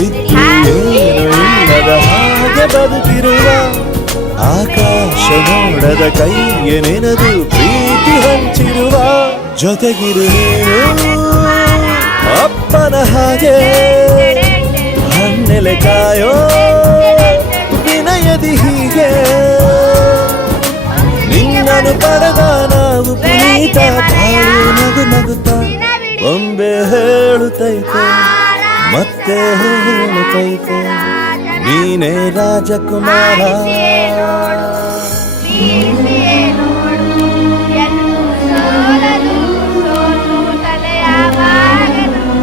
ಇದ್ದು ಏನು ಇಲ್ಲದ ಹಾಗೆ ಬದುಕಿರುವ ಆಕಾಶ ನೋಡದ ಕೈಯ ನೆನೆದು ಪ್ರೀತಿ ಹಂಚಿರುವ ಜೊತೆಗಿರು ನೀನು ಅಪ್ಪನ ಹಾಗೆ ಹಣ್ಣೆಲೆ ಕಾಯೋ ವಿನಯದಿ ಹೀಗೆ ನಿನ್ನನು ಪಡೆದ ನಾವು ಪುನೀತ ಬಾಳು ನಗು ನಗುತ್ತಾ ಬೊಂಬೆ ಹೇಳುತ್ತೈತೆ ಮತ್ತೆ ಹೇಳುತ್ತೈತೆ ನೀನೇ ರಾಜಕುಮಾರ ಸೋಲಲು ಸೋತು ತಲೆಯ ಬಾಗಲು